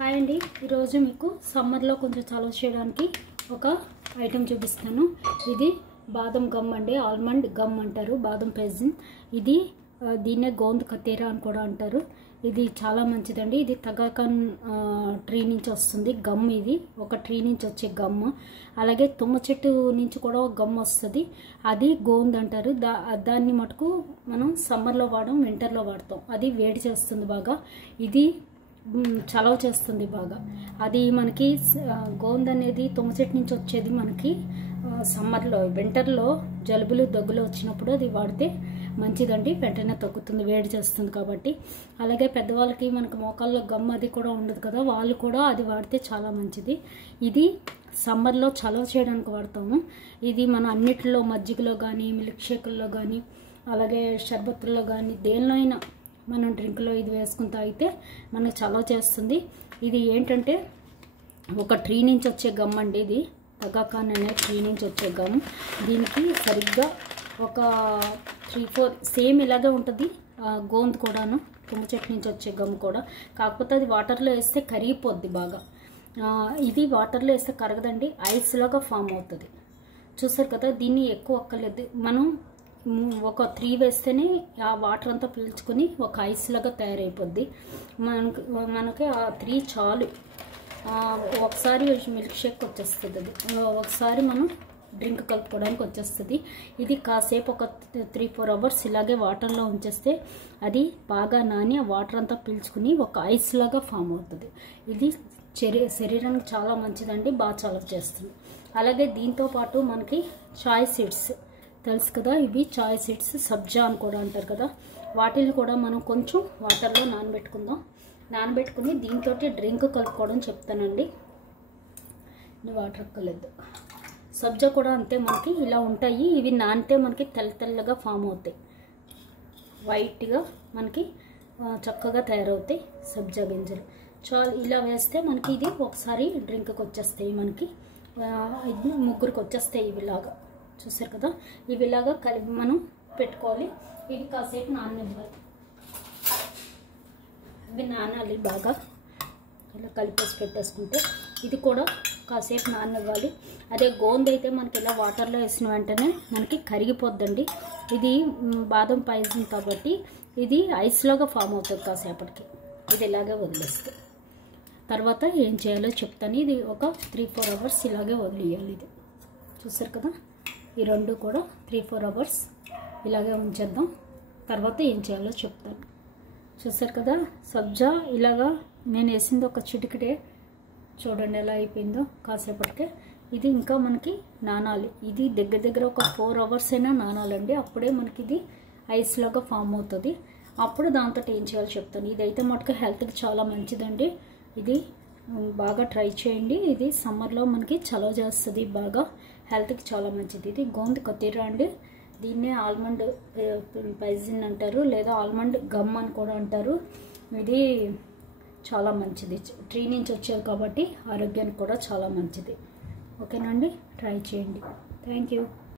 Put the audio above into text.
Hi అండి, ఈరోజు మీకు సమ్మర్లో కొంచెం చలవ చేయడానికి ఒక ఐటెం చూపిస్తాను. ఇది బాదం గమ్ అండి, ఆల్మండ్ గమ్ అంటారు, బాదం పెజిన్. ఇది దీన్నే గోంద్ కతీరా అని కూడా అంటారు. ఇది చాలా మంచిదండి. ఇది తగాకన్ ట్రీ నుంచి వస్తుంది గమ్. ఇది ఒక ట్రీ నుంచి వచ్చే గమ్. అలాగే తుమ్మ చెట్టు నుంచి కూడా ఒక గమ్ వస్తుంది, అది గోంద్ అంటారు. దాన్ని మటుకు మనం సమ్మర్లో వాడడం, వింటర్లో వాడతాం. అది వేడి చేస్తుంది బాగా, ఇది చలవ చేస్తుంది బాగా. అది మనకి గోంద్ అనేది తుమ్మ చెట్టు నుంచి వచ్చేది. మనకి సమ్మర్లో, వింటర్లో జలుబులు దగ్గులు వచ్చినప్పుడు అది వాడితే మంచిదండి, వెంటనే తగ్గుతుంది, వేడి చేస్తుంది కాబట్టి. అలాగే పెద్దవాళ్ళకి మనకు మోకాల్లో గమ్ అది కూడా ఉండదు కదా, వాళ్ళు కూడా అది వాడితే చాలా మంచిది. ఇది సమ్మర్లో చలవ చేయడానికి వాడతాము. ఇది మనం అన్నిటిలో, మజ్జిగలో కానీ, మిల్క్ షేకుల్లో కానీ, అలాగే షర్బత్తుల్లో కానీ, దేనిలో అయినా మనం డ్రింక్లో ఇది వేసుకుని తాగితే మనకు చలవ చేస్తుంది. ఇది ఏంటంటే ఒక ట్రీ నుంచి వచ్చే గమ్ అండి. ఇది తగాకాన్ అనే ట్రీ నుంచి వచ్చే గమ్. దీనికి సరిగ్గా ఒక 3-4 సేమ్ ఇలాగే ఉంటుంది గోంద్ కూడాను, తుమ్మ చెట్టు నుంచి వచ్చే గమ్ కూడా. కాకపోతే అది వాటర్లో వేస్తే కరిగిపోద్ది బాగా. ఇది వాటర్లో వేస్తే కరగదండి, ఐస్ లాగా ఫామ్ అవుతుంది. చూసారు కదా, దీన్ని ఎక్కువ అక్కర్లేదు. మనం ఒక 3 వేస్తేనే ఆ వాటర్ అంతా పీల్చుకొని ఒక ఐస్ లాగా తయారైపోద్ది. మనకి ఆ 3 చాలు. ఒకసారి మిల్క్ షేక్ వచ్చేస్తుంది, అది ఒకసారి మనం డ్రింక్ కలుపుకోవడానికి వచ్చేస్తుంది. ఇది కాసేపు ఒక 3-4 అవర్స్ ఇలాగే వాటర్లో ఉంచేస్తే అది బాగా నాని ఆ వాటర్ అంతా పీల్చుకుని ఒక ఐస్ లాగా ఫామ్ అవుతుంది. ఇది శరీరానికి చాలా మంచిదండి, బాగా చలవ చేస్తుంది. అలాగే దీంతో పాటు మనకి చాయ్ సీడ్స్ తెలుసు కదా, ఇవి చాయ్ సీడ్స్, సబ్జా అని కూడా అంటారు కదా, వాటిని కూడా మనం కొంచెం వాటర్లో నానబెట్టుకుందాం. నానబెట్టుకుని దీంతో డ్రింక్ కలుపుకోవడం చెప్తానండి. వాటర్ ఎక్కలేదు. సబ్జా కూడా అంతే, మనకి ఇలా ఉంటాయి. ఇవి నానితే మనకి తెల్ల తెల్లగా ఫామ్ అవుతాయి, వైట్గా మనకి చక్కగా తయారవుతాయి సబ్జా గింజలు. చాలా ఇలా వేస్తే మనకి ఇది ఒకసారి డ్రింక్కి వచ్చేస్తాయి. మనకి 3 వచ్చేస్తాయి ఇవిలాగా. చూసారు కదా, ఇవిలాగా కలిపి మనం పెట్టుకోవాలి. ఇవి కాసేపు నాననివ్వాలి. ఇవి నానాలి బాగా, ఇలా కలిపేసి పెట్టేసుకుంటే. ఇది కూడా కాసేపు నాననివ్వాలి. అదే గోంద్ అయితే మనకి ఇలా వాటర్లో వేసిన వెంటనే మనకి కరిగిపోద్దండి. ఇది బాదం పాయసం కాబట్టి ఇది ఐస్లాగా ఫామ్ అవుతుంది కాసేపటికి. ఇది ఇలాగే వదిలేస్తే తర్వాత ఏం చేయాలో చెప్తాను. ఇది ఒక 3-4 అవర్స్ ఇలాగే వదిలేయాలి. ఇది చూసారు కదా, ఈ 2 కూడా 3-4 అవర్స్ ఇలాగే ఉంచేద్దాం. తర్వాత ఏం చేయాలో చెప్తాను. చూసారు కదా, సబ్జా ఇలాగా నేను వేసింది ఒక చిటికెడే, చూడండి ఎలా అయిపోయిందో కాసేపటికే. ఇది ఇంకా మనకి నానాలి. ఇది దగ్గర ఒక 4 అవర్స్ అయినా నానాలండి, అప్పుడే మనకి ఇది ఐస్ లాగా ఫామ్ అవుతుంది. అప్పుడు దాంతో ఏం చేయాలో చెప్తాను. ఇదైతే మటుకు హెల్త్కి చాలా మంచిదండి. ఇది బాగా ట్రై చేయండి. ఇది సమ్మర్లో మనకి చలవ చేస్తుంది బాగా, హెల్త్కి చాలా మంచిది. ఇది గోంద్ కతీరా అండి. దీన్నే ఆల్మండ్ పెజిన్ అంటారు, లేదా ఆల్మండ్ గమ్ అని కూడా అంటారు. ఇది చాలా మంచిది, ట్రీ నుంచి వచ్చేది కాబట్టి ఆరోగ్యానికి కూడా చాలా మంచిది. ఓకేనండి, ట్రై చేయండి. Thank you.